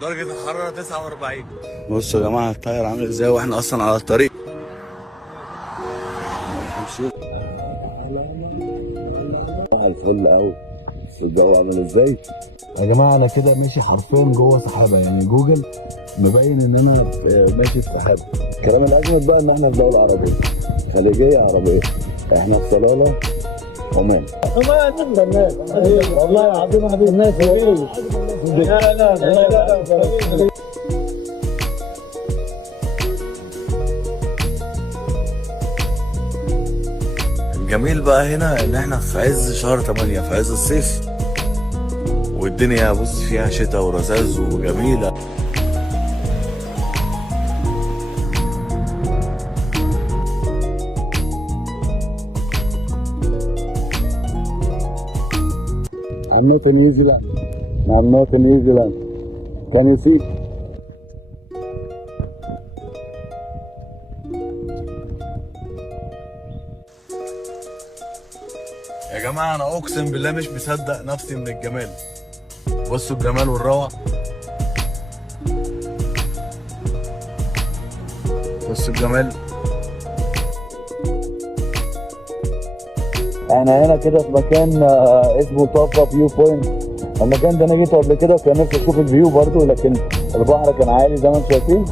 درجة الحرارة 49. بصوا يا جماعة الطاير عامل ازاي واحنا اصلا على الطريق. الفل قوي. الجو عامل ازاي؟ يا جماعة انا كده ماشي حرفيا جوه سحابة، يعني جوجل مبين ان انا ماشي في سحابة. الكلام الاجمد بقى ان احنا في دولة عربية خليجية عربية، احنا في صلالة عمان. والله العظيم حبيب الناس. لا لا لا. الجميل بقى هنا ان احنا في عز شهر 8 في عز الصيف، والدنيا بص فيها شتاء ورذاذ وجميلة. I'm not in New Zealand. I'm not in New Zealand. Can you see? يا جماعة أنا أقسم بالله مش مصدق نفسي من الجمال. بصوا الجمال والروعة. بصوا الجمال. احنا هنا كده في مكان اسمه طافا فيو بوينت. المكان ده انا جيته قبل كده وكان نفسي اشوف الفيو برضه، لكن البحر كان عالي زي ما انتم شايفين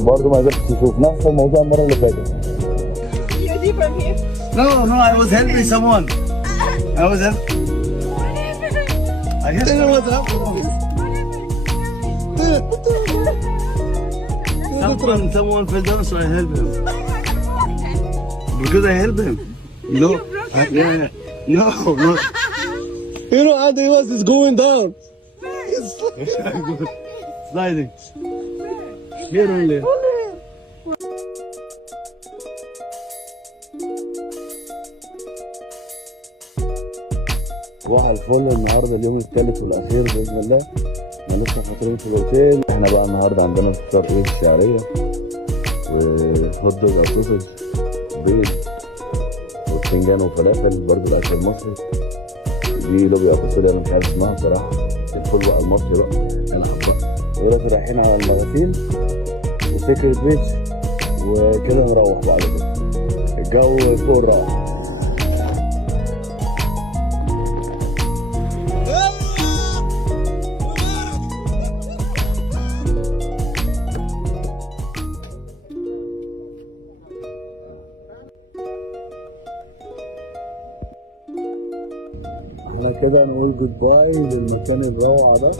برضه ما قدرتش اشوف. نفس الموضوع المره اللي فاتت. No, I was helping someone. I was helping. I didn't know what's happening. Someone fell down, so I helped him. Because I helped him. You know? Yeah. No. You know how he was going down. Sliding. Here only. صباح الفل. النهارده اليوم الثالث والاخير باذن الله. احنا لسه فاطرين في الاوتيل. احنا بقى النهارده عندنا فطار الشعريه وهوت دوج او سوسج، بيض وبتنجان وفلافل، برضه الاكل المصري. دي لوبيا فاصوليا انا مش عارف اسمها بصراحه. الفول بقى المصري بقى انا حبيتها. دلوقتي رايحين على المغاسيل وسيكريت بيتش وكده نروح بعد كده. الجو فوق الروعه. احنا كده نقول جود باي للمكان الروعة ده.